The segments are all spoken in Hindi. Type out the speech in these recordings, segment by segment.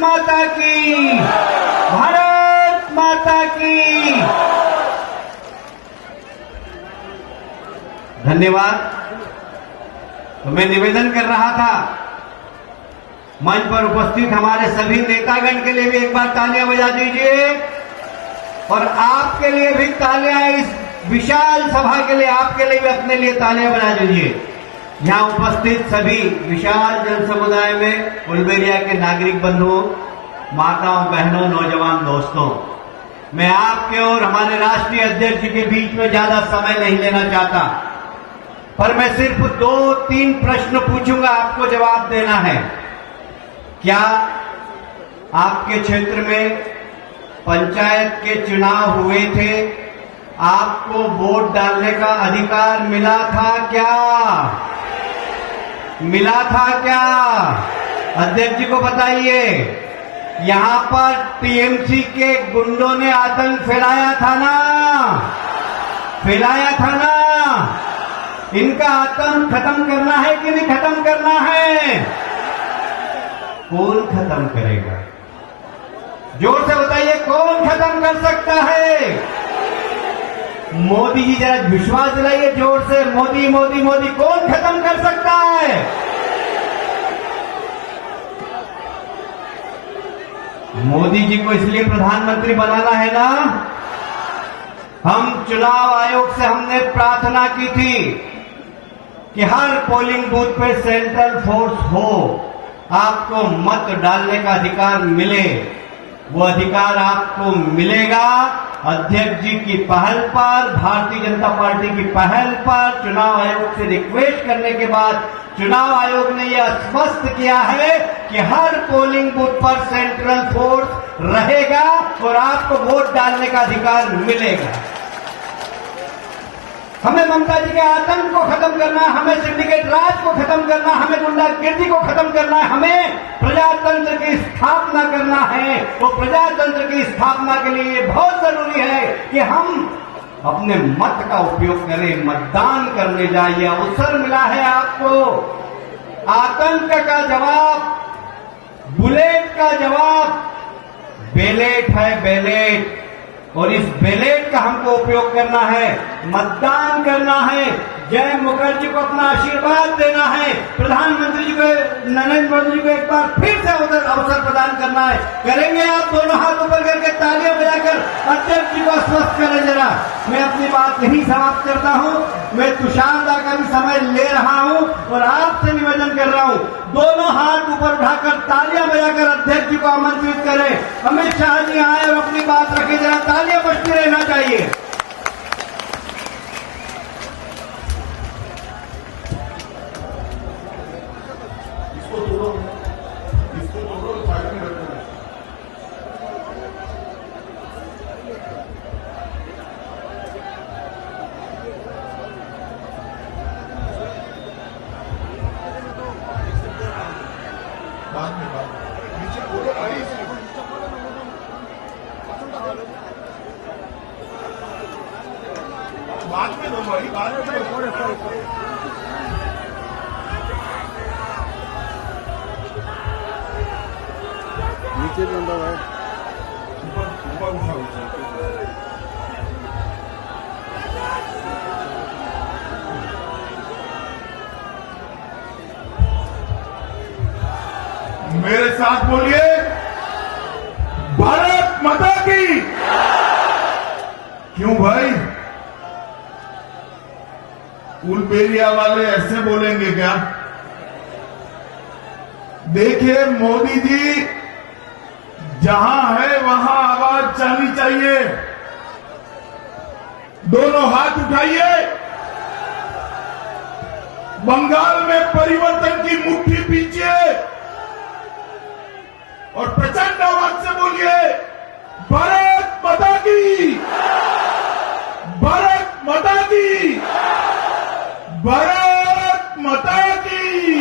माता की, भारत माता की। धन्यवाद। तो मैं निवेदन कर रहा था, मंच पर उपस्थित हमारे सभी नेतागण के लिए भी एक बार तालियां बजा दीजिए और आपके लिए भी तालियां, इस विशाल सभा के लिए, आपके लिए भी अपने लिए तालियां बजा दीजिए। यहां उपस्थित सभी विशाल जन समुदाय में उलबेरिया के नागरिक बंधुओं, माताओं, बहनों, नौजवान दोस्तों, मैं आपके और हमारे राष्ट्रीय अध्यक्ष के बीच में ज्यादा समय नहीं लेना चाहता, पर मैं सिर्फ 2-3 प्रश्न पूछूंगा, आपको जवाब देना है। क्या आपके क्षेत्र में पंचायत के चुनाव हुए थे? आपको वोट डालने का अधिकार मिला था क्या? मिला था क्या? अध्यक्ष जी को बताइए। यहां पर टीएमसी के गुंडों ने आतंक फैलाया था ना? फैलाया था ना? इनका आतंक खत्म करना है कि नहीं खत्म करना है? कौन खत्म करेगा? जोर से बताइए, कौन खत्म कर सकता है? मोदी जी, जरा विश्वास दिलाइए जोर से, मोदी मोदी मोदी, कौन खत्म कर सकता है? मोदी जी को इसलिए प्रधानमंत्री बनाना है ना? हम चुनाव आयोग से हमने प्रार्थना की थी कि हर पोलिंग बूथ पे सेंट्रल फोर्स हो, आपको मत डालने का अधिकार मिले। वो अधिकार आपको मिलेगा अध्यक्ष जी की पहल पर, भारतीय जनता पार्टी की पहल पर। चुनाव आयोग से रिक्वेस्ट करने के बाद चुनाव आयोग ने यह स्पष्ट किया है कि हर पोलिंग बूथ पर सेंट्रल फोर्स रहेगा और आपको वोट डालने का अधिकार मिलेगा। हमें ममता जी के आतंक को खत्म करना है, हमें सिंडिकेट राज को खत्म करना है, हमें गुंडागिर्दी को खत्म करना है, हमें प्रजातंत्र की स्थापना करना है। तो प्रजातंत्र की स्थापना के लिए बहुत जरूरी है कि हम अपने मत का उपयोग करें, मतदान करने जाइए। अवसर मिला है आपको। आतंक का जवाब, बुलेट का जवाब बैलेट है, बैलेट। और इस बैलेट का हमको उपयोग करना है, मतदान करना है, जय मुखर्जी को अपना आशीर्वाद देना है, प्रधानमंत्री जी को, नरेंद्र मोदी जी को एक बार फिर से अवसर प्रदान करना है। करेंगे आप? दोनों हाथ ऊपर करके तालियां बजाकर अध्यक्ष जी को आश्वस्त करें जरा। मैं अपनी बात यही समाप्त करता हूं। मैं तुषार दा का भी समय ले रहा हूं और आपसे निवेदन कर रहा हूं, दोनों हाथ ऊपर उठाकर तालियां बजाकर अध्यक्ष जी को आमंत्रित करें। अमित शाह जी आए और अपनी बात रखें, जरा तालियां बजती रहना चाहिए। बाद में दो भाई, बाद में नीचे बंदा है, ऊपर उठा। मेरे साथ बोलिए, भारत माता की। क्यों भाई, उलबेरिया वाले ऐसे बोलेंगे क्या? देखिए मोदी जी, जहां है वहां आवाज जानी चाहिए। दोनों हाथ उठाइए। बंगाल में परिवर्तन की मुट्ठी पीछे और प्रचंड आवाज से बोलिए, भारत माता की, भारत माता की, भारत माता की।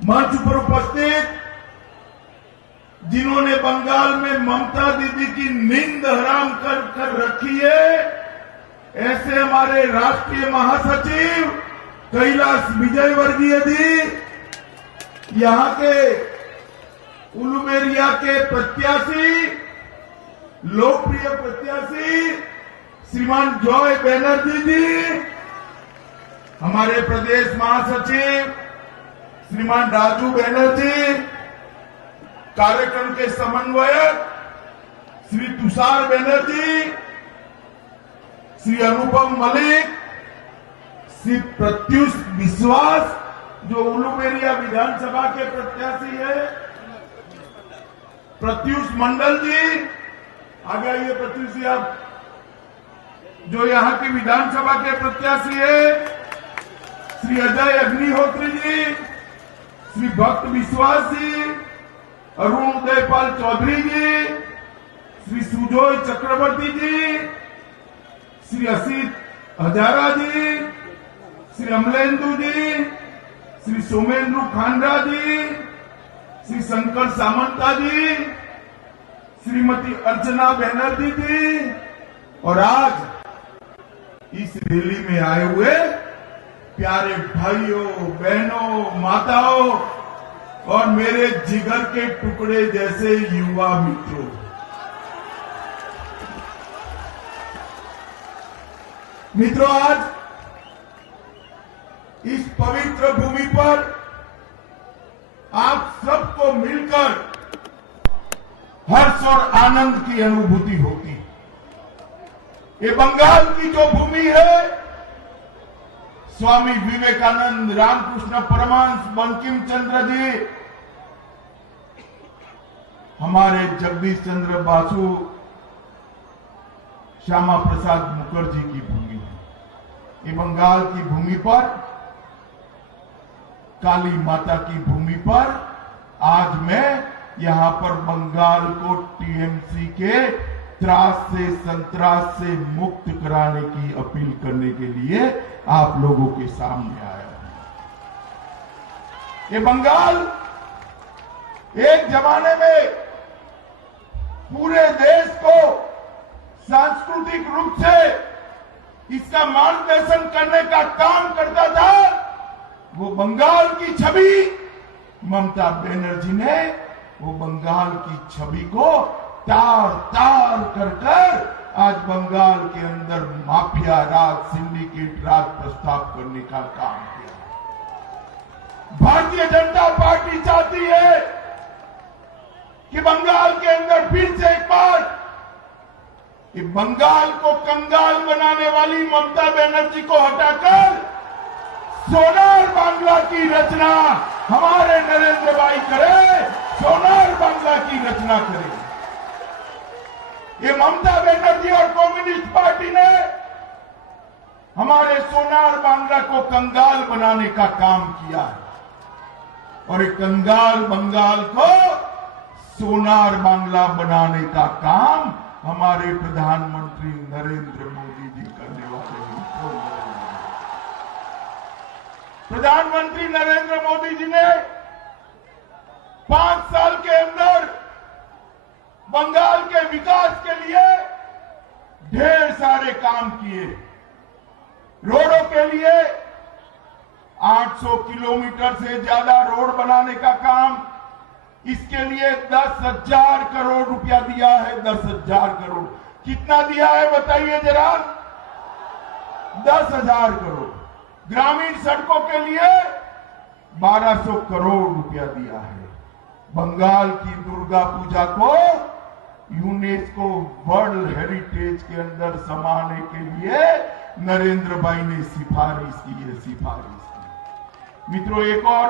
मंच पर उपस्थित जिन्होंने बंगाल में ममता दीदी की नींद हराम कर रखी है, ऐसे हमारे राष्ट्रीय महासचिव कैलाश विजयवर्गीय जी, यहां के उलुबेरिया के प्रत्याशी, लोकप्रिय प्रत्याशी श्रीमान जॉय बैनर्जी जी, हमारे प्रदेश महासचिव श्रीमान राजू बैनर्जी, कार्यक्रम के समन्वयक श्री तुषार बैनर्जी, श्री अनुपम मलिक, श्री प्रत्युष विश्वास जो उलुबेरिया विधानसभा के प्रत्याशी है, प्रत्युष मंडल जी, आगे आइए प्रत्युष जी आप, जो यहां की विधानसभा के प्रत्याशी है, श्री अजय अग्निहोत्री जी, श्री भक्त विश्वास जी, अरुण उदयपाल चौधरी जी, श्री सुजोय चक्रवर्ती जी, श्री असित हजारा जी, श्री अमलेंदु जी, श्री सोमेंद्र खांडा जी, श्री शंकर सामंता जी, श्रीमती अर्चना बैनर्जी जी, और आज इस रैली में आए हुए प्यारे भाइयों, बहनों, माताओं और मेरे जिगर के टुकड़े जैसे युवा मित्रों, आज इस पवित्र भूमि पर आप सबको मिलकर हर्ष और आनंद की अनुभूति होती है। ये बंगाल की जो भूमि है, स्वामी विवेकानंद, रामकृष्ण परमहंस, बंकिम चंद्र जी, हमारे जगदीश चंद्र बासु, श्यामा प्रसाद मुखर्जी की भूमि है। ये बंगाल की भूमि पर, काली माता की भूमि पर आज मैं यहां पर बंगाल को टीएमसी के त्रास से, संत्रास से मुक्त कराने की अपील करने के लिए आप लोगों के सामने आया हूं। ये बंगाल एक जमाने में पूरे देश को सांस्कृतिक रूप से इसका मार्गदर्शन करने का काम करता था। वो बंगाल की छवि, ममता बनर्जी ने वो बंगाल की छवि को तार तार कर आज बंगाल के अंदर माफिया राज, सिंडिकेट राज प्रस्ताव करने का काम किया। भारतीय जनता पार्टी चाहती है कि बंगाल के अंदर फिर से एक बार कि बंगाल को कंगाल बनाने वाली ममता बनर्जी को हटाकर सोनार बांग्ला की रचना हमारे नरेंद्र भाई करे, सोनार बांग्ला की रचना करें। ये ममता बनर्जी और कम्युनिस्ट पार्टी ने हमारे सोनार बांग्ला को कंगाल बनाने का काम किया है और ये कंगाल बंगाल को सोनार बांग्ला बनाने का काम हमारे प्रधानमंत्री नरेंद्र मोदी जी करने वाले हैं। प्रधानमंत्री नरेंद्र मोदी जी ने 5 साल के अंदर बंगाल के विकास के लिए ढेर सारे काम किए। रोडों के लिए 800 किलोमीटर से ज्यादा रोड बनाने का काम, इसके लिए 10,000 करोड़ रुपया दिया है। 10,000 करोड़ कितना दिया है बताइए जरा? 10,000 करोड़। ग्रामीण सड़कों के लिए 1200 करोड़ रुपया दिया है। बंगाल की दुर्गा पूजा को यूनेस्को वर्ल्ड हेरिटेज के अंदर समाने के लिए नरेंद्र भाई ने सिफारिश की है, सिफारिश की। मित्रों, एक और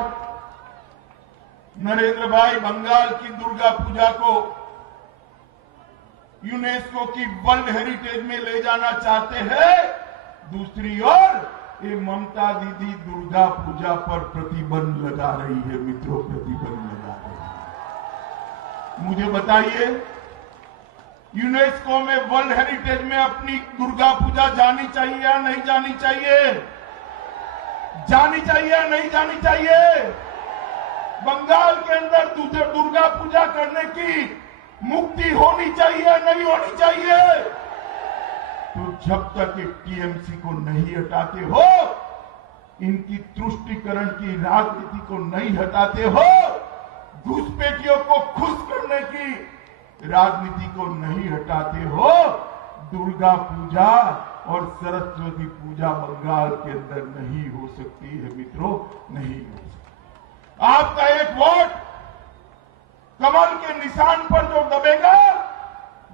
नरेंद्र भाई बंगाल की दुर्गा पूजा को यूनेस्को की वर्ल्ड हेरिटेज में ले जाना चाहते हैं। दूसरी ओर ये ममता दीदी दुर्गा पूजा पर प्रतिबंध लगा रही है। मित्रों, प्रतिबंध लगा रही है। मुझे बताइए, यूनेस्को में वर्ल्ड हेरिटेज में अपनी दुर्गा पूजा जानी चाहिए या नहीं जानी चाहिए? जानी चाहिए या नहीं जानी चाहिए? बंगाल के अंदर दुर्गा पूजा करने की मुक्ति होनी चाहिए या नहीं होनी चाहिए? तो जब तक टीएमसी को नहीं हटाते हो, इनकी तुष्टीकरण की राजनीति को नहीं हटाते हो, घुसपैठियों को खुश करने की राजनीति को नहीं हटाते हो, दुर्गा पूजा और सरस्वती पूजा बंगाल के अंदर नहीं हो सकती है मित्रों, नहीं हो सकती। आपका एक वोट कमल के निशान पर जो दबेगा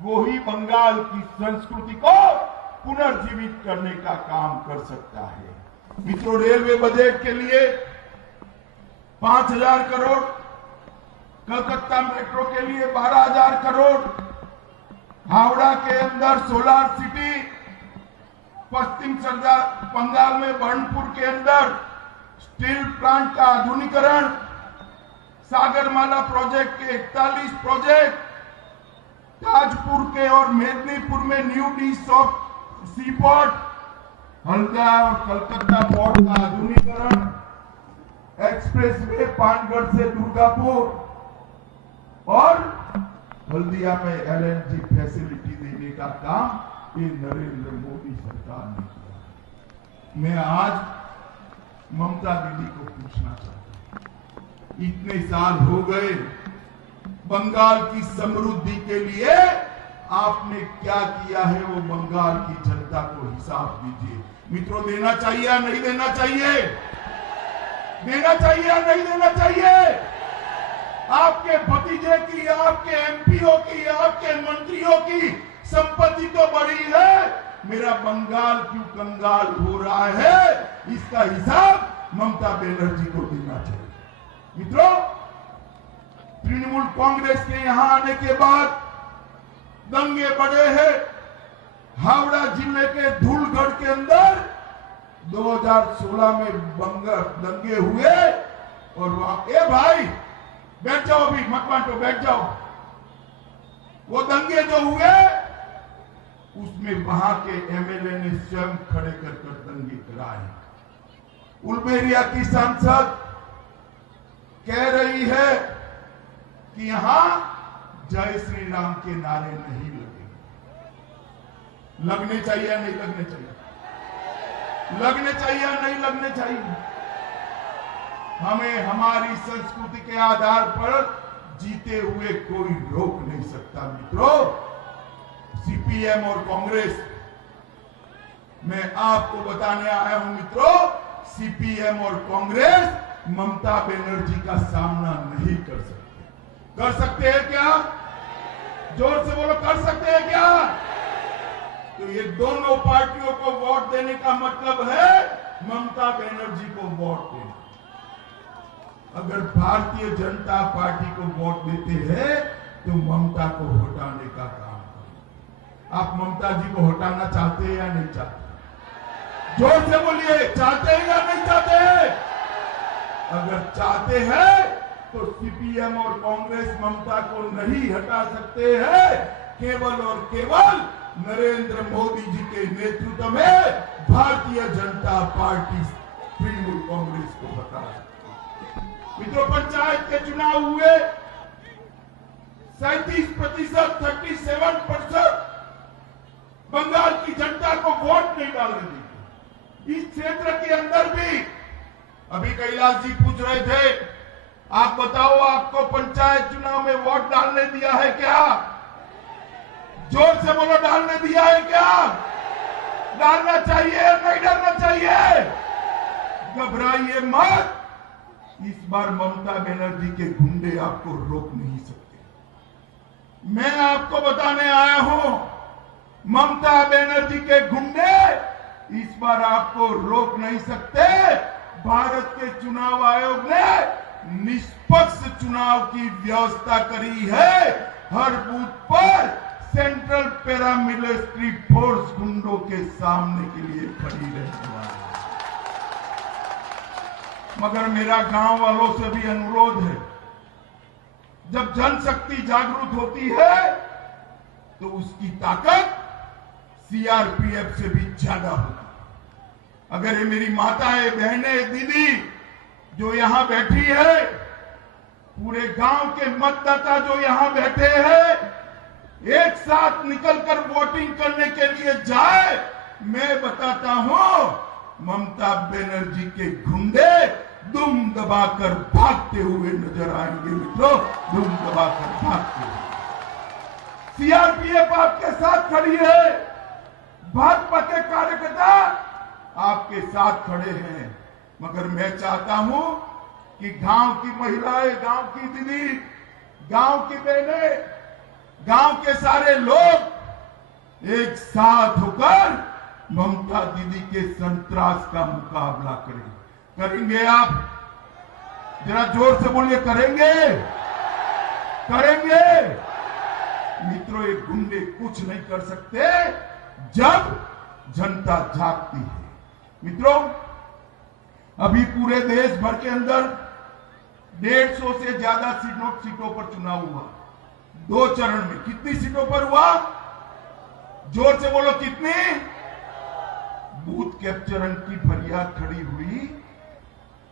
वो ही बंगाल की संस्कृति को पुनर्जीवित करने का काम कर सकता है। मित्रों, रेलवे बजट के लिए 5,000 करोड़, कलकत्ता मेट्रो के लिए 12,000 करोड़, हावड़ा के अंदर सोलार सिटी, पश्चिम बंगाल में बर्नपुर के अंदर स्टील प्लांट का आधुनिकीकरण, सागरमाला प्रोजेक्ट के 41 प्रोजेक्ट, ताजपुर के और मेदिनीपुर में new D C port, Haldia और कलकत्ता पोर्ट का आधुनिकीकरण, एक्सप्रेसवे पानगढ़ से दुर्गापुर और हल्दिया में LNG फैसिलिटी देने का काम ये नरेंद्र मोदी सरकार ने किया। मैं आज ममता दीदी को पूछना चाहता हूं, इतने साल हो गए, बंगाल की समृद्धि के लिए आपने क्या किया है वो बंगाल की जनता को हिसाब दीजिए। मित्रों, देना चाहिए या नहीं देना चाहिए? देना चाहिए या नहीं देना चाहिए? आपके भतीजे की, आपके एमपीओ की, आपके मंत्रियों की संपत्ति तो बड़ी है, मेरा बंगाल क्यों कंगाल हो रहा है, इसका हिसाब ममता बनर्जी को देना चाहिए। मित्रों, तृणमूल कांग्रेस के यहां आने के बाद दंगे बढ़े हैं। हावड़ा जिले के धूलगढ़ के अंदर 2016 में दंगे हुए और वहां, ए भाई बैठ जाओ, अभी मत बांटो, बैठ जाओ। वो दंगे जो हुए उसमें वहां के एमएलए ने स्वयं खड़े कर दंगे कराए। उलबेरिया की सांसद कह रही है कि यहां जय श्री राम के नारे नहीं लगेंगे। लगने चाहिए या नहीं लगने चाहिए? लगने चाहिए या नहीं लगने चाहिए? हमें हमारी संस्कृति के आधार पर जीते हुए कोई रोक नहीं सकता। मित्रों, सीपीएम और कांग्रेस, मैं आपको बताने आया हूं मित्रों, सीपीएम और कांग्रेस ममता बनर्जी का सामना नहीं कर सकते। कर सकते हैं क्या? जोर से बोलो, कर सकते हैं क्या? तो ये दोनों पार्टियों को वोट देने का मतलब है ममता बनर्जी को वोट देना। अगर भारतीय जनता पार्टी को वोट देते हैं तो ममता को हटाने का काम करें। आप ममता जी को हटाना चाहते हैं या नहीं चाहते? जोर से बोलिए, चाहते हैं या नहीं चाहते? अगर चाहते हैं तो सीपीएम और कांग्रेस ममता को नहीं हटा सकते हैं। केवल और केवल नरेंद्र मोदी जी के नेतृत्व में भारतीय जनता पार्टी तृणमूल कांग्रेस को हटा सकती है। मित्रों, पंचायत के चुनाव हुए, 37%, 37% बंगाल की जनता को वोट नहीं डालने दी। इस क्षेत्र के अंदर भी अभी कैलाश जी पूछ रहे थे, आप बताओ, आपको पंचायत चुनाव में वोट डालने दिया है क्या? जोर से बोलो, डालने दिया है क्या? डालना चाहिए या नहीं डालना चाहिए? घबराइए मत, इस बार ममता बनर्जी के गुंडे आपको रोक नहीं सकते। मैं आपको बताने आया हूं, ममता बनर्जी के गुंडे इस बार आपको रोक नहीं सकते। भारत के चुनाव आयोग ने निष्पक्ष चुनाव की व्यवस्था करी है। हर बूथ पर सेंट्रल पैरामिलिट्री फोर्स गुंडों के सामने के लिए खड़ी रहने वाली है। मगर मेरा गांव वालों से भी अनुरोध है, जब जनशक्ति जागरूक होती है तो उसकी ताकत सीआरपीएफ से भी ज्यादा होती है। अगर ये मेरी माताएं, बहनें, दीदी जो यहां बैठी है, पूरे गांव के मतदाता जो यहां बैठे हैं, एक साथ निकलकर वोटिंग करने के लिए जाए, मैं बताता हूं, ममता बनर्जी के गुंडे दुम दबाकर भागते हुए नजर आएंगे मित्रों, दुम दबाकर भागते हुए। सीआरपीएफ आपके साथ खड़ी है, भाजपा के कार्यकर्ता आपके साथ खड़े हैं, मगर मैं चाहता हूं कि गांव की महिलाएं, गांव की दीदी, गांव की बहनें, गांव के सारे लोग एक साथ होकर ममता दीदी के संतरास का मुकाबला करेंगे आप? जरा जोर से बोलिए, करेंगे? करेंगे? मित्रों, ये गुंडे कुछ नहीं कर सकते जब जनता जागती है। मित्रों, अभी पूरे देश भर के अंदर 150 से ज्यादा सीटों पर चुनाव हुआ, 2 चरण में। कितनी सीटों पर हुआ? जोर से बोलो, कितनी? बूथ कैप्चर की फरियाद खड़ी हुई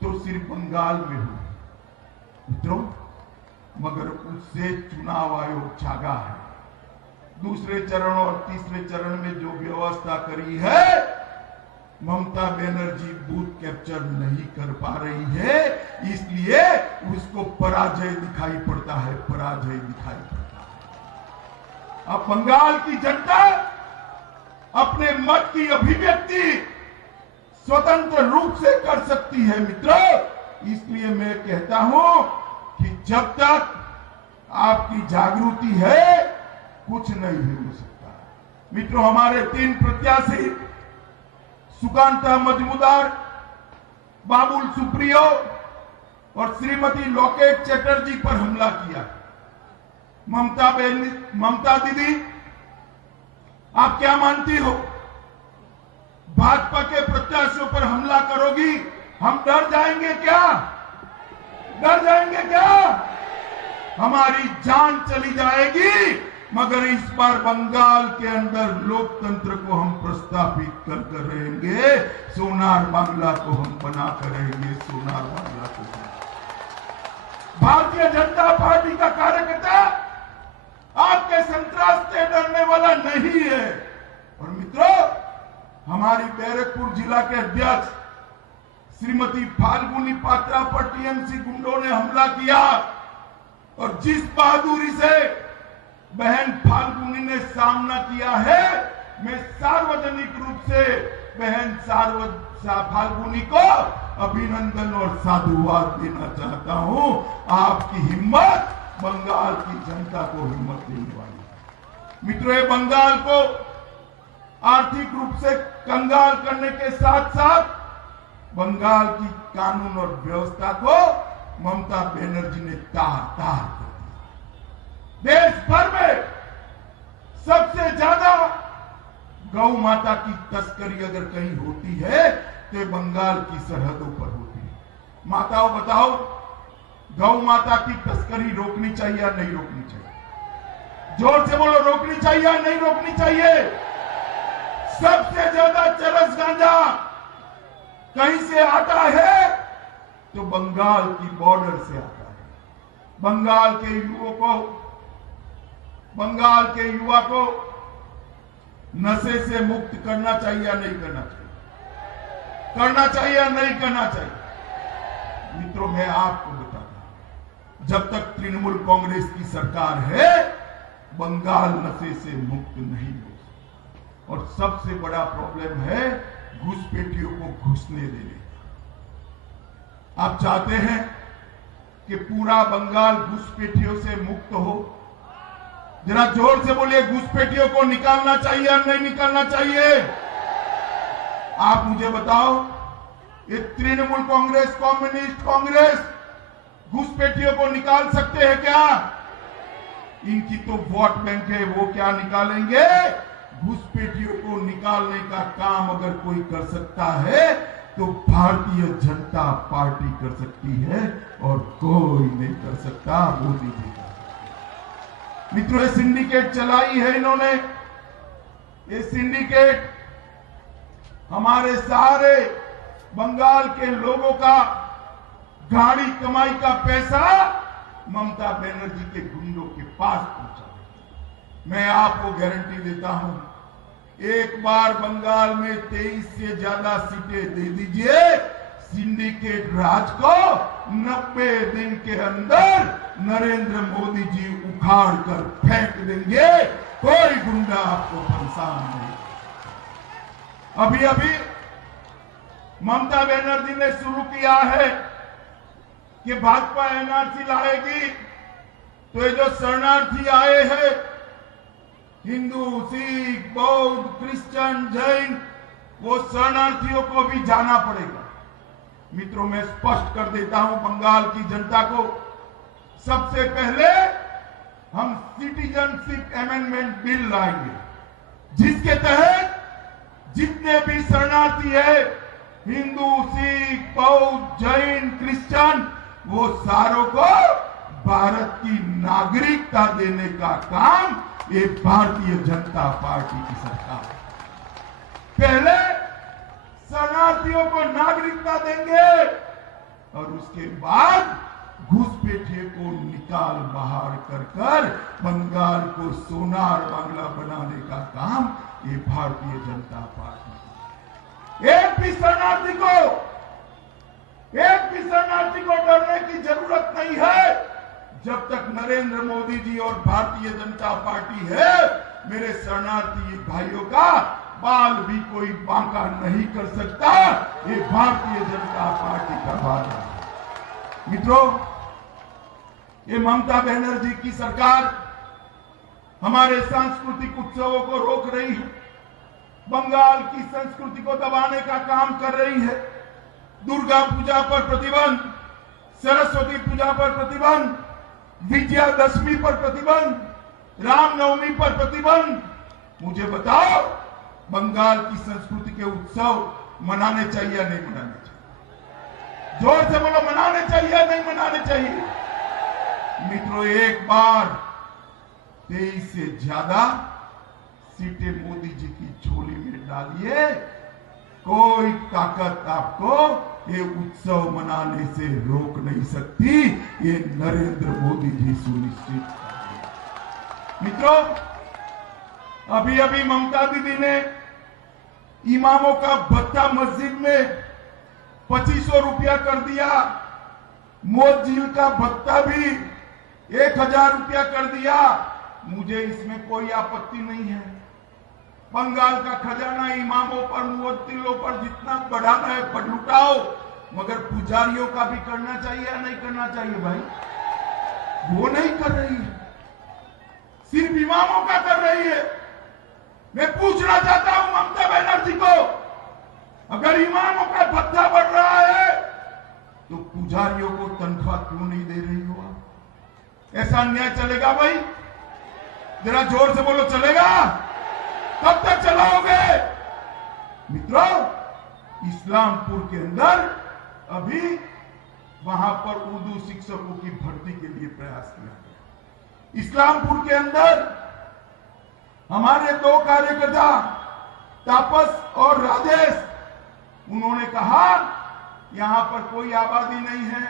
तो सिर्फ बंगाल में हुई मित्रों, मगर उससे चुनाव आयोग जागा है। दूसरे चरण और तीसरे चरण में जो व्यवस्था करी है, ममता बनर्जी बूथ कैप्चर नहीं कर पा रही है, इसलिए उसको पराजय दिखाई पड़ता है, पराजय दिखाई पड़ता है। अब बंगाल की जनता अपने मत की अभिव्यक्ति स्वतंत्र रूप से कर सकती है मित्रों। इसलिए मैं कहता हूं कि जब तक आपकी जागृति है, कुछ नहीं हो सकता। मित्रों, हमारे 3 प्रत्याशी सुकांता मजमूदार, बाबुल सुप्रियो और श्रीमती लोकेट चटर्जी पर हमला किया। ममता दीदी, आप क्या मानती हो? भाजपा के प्रत्याशियों पर हमला करोगी, हम डर जाएंगे क्या? डर जाएंगे क्या? हमारी जान चली जाएगी, मगर इस बार बंगाल के अंदर लोकतंत्र को हम प्रस्थापित कर रहेंगे। सोनार बांग्ला को हम बना कर रहेंगे, सोनार बांग्ला को। भारतीय जनता पार्टी का कार्यकर्ता आपके संतरास से डरने वाला नहीं है। और मित्रों, हमारी बैरकपुर जिला के अध्यक्ष श्रीमती फाल्गुनी पात्रा पर टीएमसी गुंडों ने हमला किया, और जिस बहादुरी से बहन फाल्गुनी ने सामना किया है, मैं सार्वजनिक रूप से बहन फाल्गुनी को अभिनंदन और साधुवाद देना चाहता हूं। आपकी हिम्मत बंगाल की जनता को हिम्मत देने वाली है। मित्रों, ये बंगाल को आर्थिक रूप से कंगाल करने के साथ साथ बंगाल की कानून और व्यवस्था को ममता बनर्जी ने तार तार कर दिया। देश भर में सबसे ज्यादा गौ माता की तस्करी अगर कहीं होती है तो बंगाल की सरहदों पर होती है। माताओं, बताओ, गौ माता की तस्करी रोकनी चाहिए या नहीं रोकनी चाहिए? जोर से बोलो, रोकनी चाहिए या नहीं रोकनी चाहिए? सबसे ज्यादा चरस गांजा कहीं से आता है तो बंगाल की बॉर्डर से आता है। बंगाल के युवा को नशे से मुक्त करना चाहिए या नहीं करना चाहिए? करना चाहिए या नहीं करना चाहिए? मित्रों, मैं आपको बताता हूं, जब तक तृणमूल कांग्रेस की सरकार है, बंगाल नशे से मुक्त नहीं हो सकता। और सबसे बड़ा प्रॉब्लम है घुसपैठियों को घुसने देने। आप चाहते हैं कि पूरा बंगाल घुसपैठियों से मुक्त हो? जरा जोर से बोलिए, घुसपैठियों को निकालना चाहिए या नहीं निकालना चाहिए? आप मुझे बताओ, ये तृणमूल कांग्रेस, कम्युनिस्ट कांग्रेस घुसपैठियों को निकाल सकते हैं क्या? इनकी तो वोट बैंक है, वो क्या निकालेंगे? घुसपैठियों को निकालने का काम अगर कोई कर सकता है तो भारतीय जनता पार्टी कर सकती है, और कोई नहीं कर सकता, मोदी जी का। मित्रों, ये सिंडिकेट चलाई है इन्होंने। ये सिंडिकेट हमारे सारे बंगाल के लोगों का गाड़ी कमाई का पैसा ममता बनर्जी के गुंडों के पास पहुंचा। मैं आपको गारंटी देता हूं, एक बार बंगाल में 23 से ज्यादा सीटें दे दीजिए, सिंडिकेट राज को 90 दिन के अंदर नरेंद्र मोदी जी उखाड़ कर फेंक देंगे। कोई गुंडा आपको परेशान नहीं। अभी अभी ममता बनर्जी ने शुरू किया है कि भाजपा एनआरसी लाएगी तो ये जो शरणार्थी आए हैं हिंदू, सिख, बौद्ध, क्रिश्चियन, जैन, वो शरणार्थियों को भी जाना पड़ेगा। मित्रों, मैं स्पष्ट कर देता हूं बंगाल की जनता को, सबसे पहले हम सिटीजनशिप अमेंडमेंट बिल लाएंगे जिसके तहत जितने भी शरणार्थी है, हिंदू, सिख, बौद्ध, जैन, क्रिश्चियन, वो सारों को भारत की नागरिकता देने का काम ये भारतीय जनता पार्टी की सरकार है। पहले शरणार्थियों को नागरिकता देंगे और उसके बाद घुसपैठिए को निकाल बाहर कर बंगाल को सोनार बांग्ला बनाने का काम ये भारतीय जनता पार्टी। एक भी शरणार्थी को डरने की जरूरत नहीं है। जब तक नरेंद्र मोदी जी और भारतीय जनता पार्टी है, मेरे शरणार्थी भाइयों का बाल भी कोई बांका नहीं कर सकता। ये भारतीय जनता पार्टी का वादा है। मित्रों, ये ममता बनर्जी की सरकार हमारे सांस्कृतिक उत्सवों को रोक रही है, बंगाल की संस्कृति को दबाने का काम कर रही है। दुर्गा पूजा पर प्रतिबंध, सरस्वती पूजा पर प्रतिबंध, विजयादशमी पर प्रतिबंध, रामनवमी पर प्रतिबंध। मुझे बताओ, बंगाल की संस्कृति के उत्सव मनाने चाहिए या नहीं मनाने चाहिए? जोर से बोलो, मनाने चाहिए या नहीं मनाने चाहिए? मित्रों, एक बार 23 से ज्यादा सीटें मोदी जी की झोली में डालिए, कोई ताकत आपको ये उत्सव मनाने से रोक नहीं सकती। ये नरेंद्र मोदी जी सुनिश्चित करेंगे। मित्रों, अभी अभी ममता दीदी ने इमामों का भत्ता मस्जिद में 2500 रुपया कर दिया, मौत-झील का भत्ता भी 1000 रुपया कर दिया। मुझे इसमें कोई आपत्ति नहीं है। बंगाल का खजाना इमामों पर, मुवत्तिलों पर जितना बढ़ाना है लुटाओ, मगर पुजारियों का भी करना चाहिए या नहीं करना चाहिए भाई? वो नहीं कर रही है, सिर्फ इमामों का कर रही है। मैं पूछना चाहता हूं ममता बनर्जी को, अगर इमामों का भत्ता बढ़ रहा है तो पुजारियों को तनख्वाह क्यों नहीं दे रही हो आप? ऐसा अन्याय चलेगा भाई? जरा जोर से बोलो, चलेगा? कब तक चलाओगे? मित्रों, इस्लामपुर के अंदर अभी वहां पर उर्दू शिक्षकों की भर्ती के लिए प्रयास किया गया। इस्लामपुर के अंदर हमारे 2 कार्यकर्ता तापस और राजेश, उन्होंने कहा यहां पर कोई आबादी नहीं है,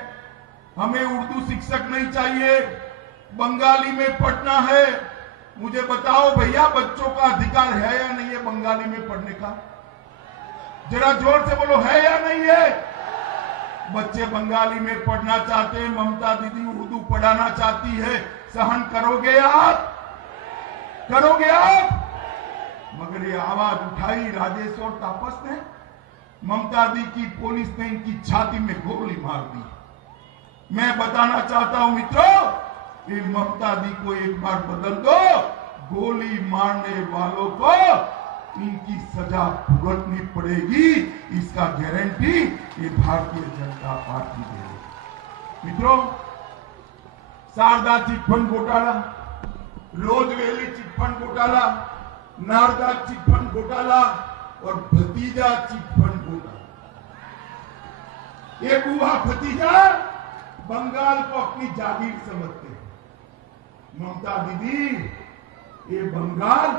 हमें उर्दू शिक्षक नहीं चाहिए, बंगाली में पढ़ना है। मुझे बताओ भैया, बच्चों का अधिकार है या नहीं है बंगाली में पढ़ने का? जरा जोर से बोलो, है या नहीं है? बच्चे बंगाली में पढ़ना चाहते हैं, ममता दीदी उर्दू पढ़ाना चाहती है। सहन करोगे आप? करोगे आप? मगर ये आवाज उठाई राजेश और तापस ने, ममता दी की पुलिस ने इनकी छाती में गोली मार दी। मैं बताना चाहता हूं मित्रों, ये ममता दी को एक बार बदल दो, गोली मारने वालों को इनकी सजा भुगतनी पड़ेगी, इसका गारंटी ये भारतीय जनता पार्टी दे रही। मित्रों, शारदा चिटफंड घोटाला, रोजवेली चिटफंड घोटाला, नारदा चिटफंड घोटाला और भतीजा चिटफंड घोटाला, ये बुआ भतीजा बंगाल को अपनी जागीर समझते हैं। ममता दीदी, ये बंगाल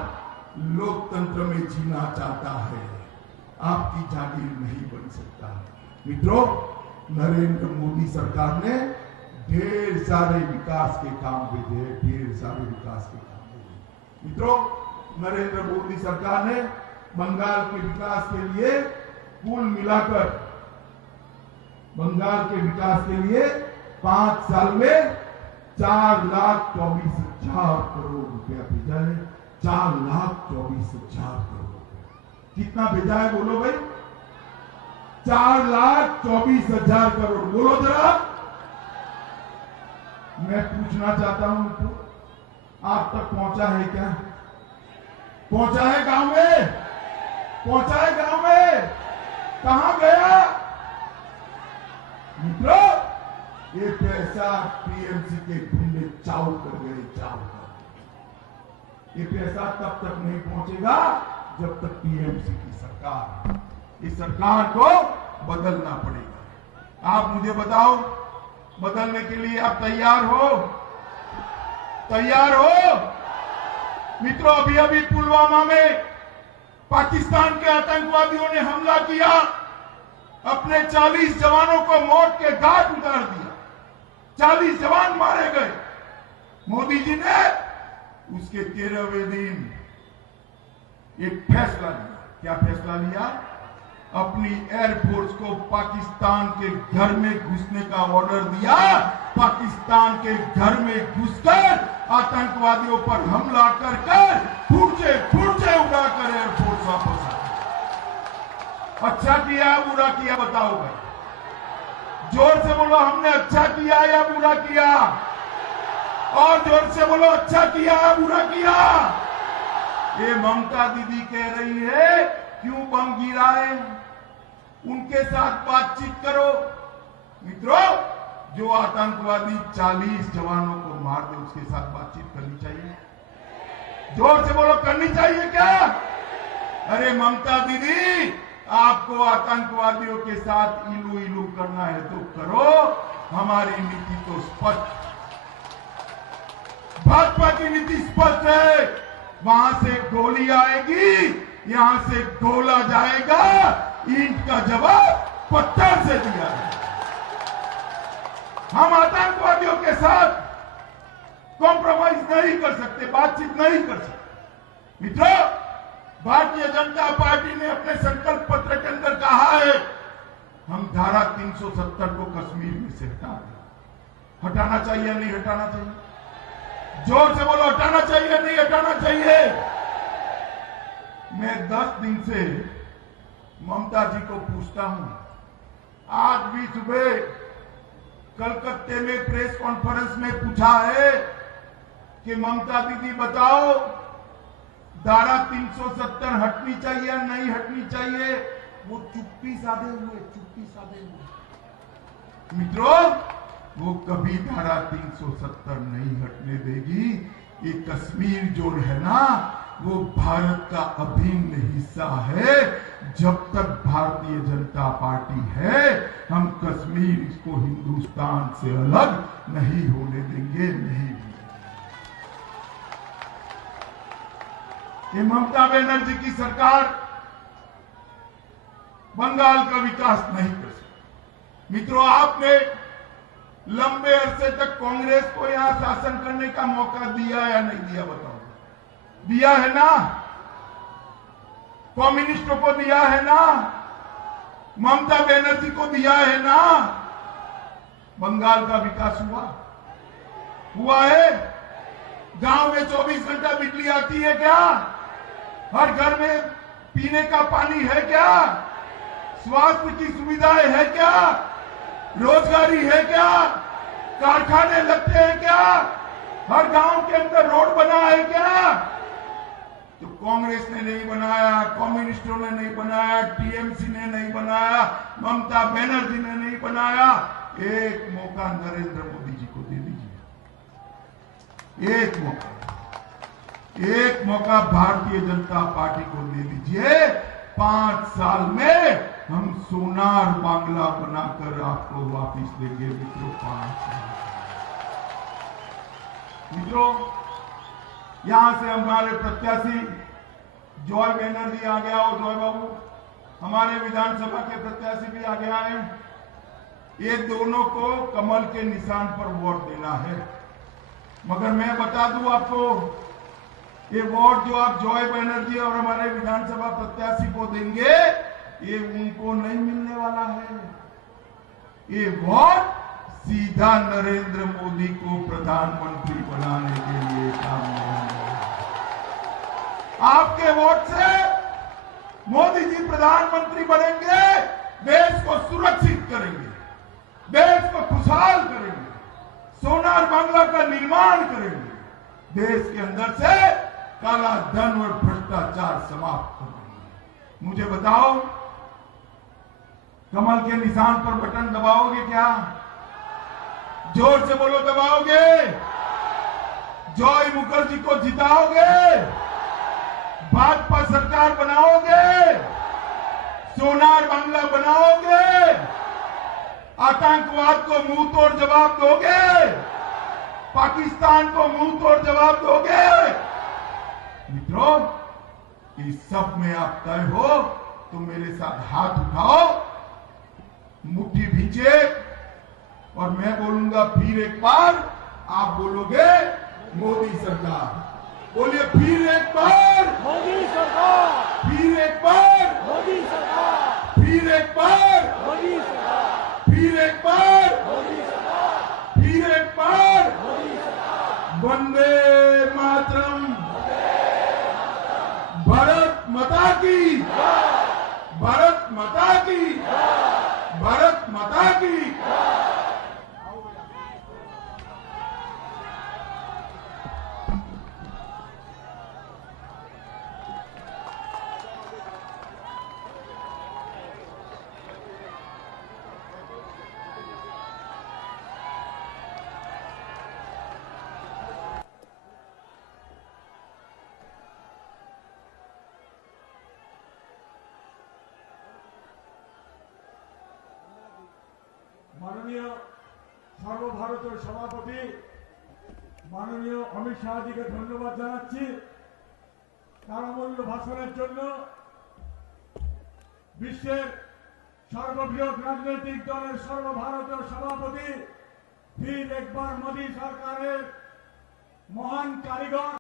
लोकतंत्र में जीना चाहता है, आपकी जागीर नहीं बन सकता। मित्रों, नरेंद्र मोदी सरकार ने ढेर सारे विकास के काम भेजे, ढेर सारे विकास के काम भेजे। मित्रों, नरेंद्र मोदी सरकार ने बंगाल के विकास के लिए कुल मिलाकर बंगाल के विकास के लिए 5 साल में 4,24,000 करोड़ रुपया भेजा है। 4,24,000 करोड़ रुपया कितना भेजा है बोलो भाई? 4,24,000 करोड़। बोलो जरा। मैं पूछना चाहता हूं तो आप तक पहुंचा है क्या? पहुंचा है गांव में? पहुंचा है गांव में? कहां गया? मित्रों, ये पैसा टीएमसी के गुंडे चाउ कर गए, चाउ कर। ये पैसा तब तक नहीं पहुंचेगा जब तक टीएमसी की सरकार, इस सरकार को बदलना पड़ेगा। आप मुझे बताओ, बदलने के लिए आप तैयार हो? तैयार हो? मित्रों, अभी अभी पुलवामा में पाकिस्तान के आतंकवादियों ने हमला किया, अपने 40 जवानों को मौत के घाट उतार दिया। 40 जवान मारे गए। मोदी जी ने उसके 13वें दिन एक फैसला लिया। क्या फैसला लिया? अपनी एयरफोर्स को पाकिस्तान के घर में घुसने का ऑर्डर दिया। पाकिस्तान के घर में घुसकर आतंकवादियों पर हमला कर फुर्जे उड़ाकर एयरफोर्स वापस आ गया। अच्छा किया बुरा किया बताओ भाई? जोर से बोलो, हमने अच्छा किया या बुरा किया? और जोर से बोलो, अच्छा किया या बुरा किया? ये ममता दीदी कह रही है क्यों बम गिराए, उनके साथ बातचीत करो। मित्रों, जो आतंकवादी 40 जवानों को मार दे उसके साथ बातचीत करनी चाहिए? जोर से बोलो, करनी चाहिए क्या? अरे ममता दीदी, आपको आतंकवादियों के साथ इलू इलू करना है तो करो, हमारी नीति तो स्पष्ट, भाजपा की नीति स्पष्ट है। वहां से गोली आएगी, यहां से गोला जाएगा, ईंट का जवाब पत्थर से दिया है। हम आतंकवादियों के साथ कॉम्प्रोमाइज नहीं कर सकते, बातचीत नहीं कर सकते। मित्रों, भारतीय जनता पार्टी ने अपने संकल्प पत्र के अंदर कहा है हम धारा 370 को कश्मीर में से हटा दें। हटाना चाहिए या नहीं हटाना चाहिए? जोर से बोलो, हटाना चाहिए या नहीं हटाना चाहिए? मैं 10 दिन से ममता जी को पूछता हूं। आज भी सुबह कलकत्ते में प्रेस कॉन्फ्रेंस में पूछा है कि ममता दीदी बताओ, धारा 370 हटनी चाहिए या नहीं हटनी चाहिए? वो चुप्पी साधे हुए। मित्रों, वो कभी धारा 370 नहीं हटने देगी। ये कश्मीर जो है ना, वो भारत का अभिन्न हिस्सा है। जब तक भारतीय जनता पार्टी है, हम कश्मीर इसको हिंदुस्तान से अलग नहीं होने देंगे, नहीं। ये ममता बनर्जी की सरकार बंगाल का विकास नहीं कर सकती। मित्रों, आपने लंबे अरसे तक कांग्रेस को यहां शासन करने का मौका दिया या नहीं दिया बताओ? दिया है ना? कम्युनिस्टों को दिया है ना? ममता बनर्जी को दिया है ना? बंगाल का विकास हुआ है? गांव में 24 घंटा बिजली आती है क्या? हर घर में पीने का पानी है क्या? स्वास्थ्य की सुविधाएं है क्या? रोजगारी है क्या? कारखाने लगते हैं क्या? हर गांव के अंदर रोड बना है क्या? तो कांग्रेस ने नहीं बनाया, कम्युनिस्टों ने नहीं बनाया, टीएमसी ने नहीं बनाया, ममता बनर्जी ने नहीं बनाया। एक मौका नरेंद्र मोदी जी को दे दीजिए। एक मौका भारतीय जनता पार्टी को दे दीजिए। 5 साल में हम सोनार बांग्ला बनाकर आपको वापस देंगे। मित्रों, 5 साल। मित्रों, यहां से हमारे प्रत्याशी जॉय बनर्जी आ गया और जॉय बाबू, हमारे विधानसभा के प्रत्याशी भी आगे आए। ये दोनों को कमल के निशान पर वोट देना है। मगर मैं बता दूं आपको, ये वोट जो आप जॉय बनर्जी और हमारे विधानसभा प्रत्याशी को देंगे, ये उनको नहीं मिलने वाला है। ये वोट सीधा नरेंद्र मोदी को प्रधानमंत्री बनाने के लिए काम नहीं है। आपके वोट से मोदी जी प्रधानमंत्री बनेंगे, देश को सुरक्षित करेंगे, देश को खुशहाल करेंगे, सोनार बांग्ला का निर्माण करेंगे, देश के अंदर से काला धन और भ्रष्टाचार समाप्त करेंगे। मुझे बताओ, कमल के निशान पर बटन दबाओगे क्या? जोर से बोलो, दबाओगे? जॉय मुखर्जी को जिताओगे? भाजपा सरकार बनाओगे? सोनार बांग्ला बनाओगे? आतंकवाद को मुंह तोड़ जवाब दोगे? पाकिस्तान को मुंह तोड़ जवाब दोगे? मित्रों, इस सब में आप तय हो तो मेरे साथ हाथ उठाओ, मुट्ठी भींचे, और मैं बोलूंगा फिर एक बार, आप बोलोगे मोदी सरकार। बोलिए फिर एक बार मोदी सरकार, फिर एक बार मोदी सरकार, फिर एक बार मोदी सरकार, फिर एक बार मोदी सरकार, फिर एक बार मोदी सरकार। वंदे मातरम। भारत माता की, भारत माता की, भारत माता की। মাননীয় সর্বভারতীয় সভাপতি মাননীয় অমিত শাহজিকে ধন্যবাদ জানাচ্ছি তার অমূল্য ভাষণের জন্য। বিশ্বের সর্ববৃহৎ রাজনৈতিক দলের সর্বভারতীয় সভাপতি ফির একবার মোদী সরকারের মহান কারিগর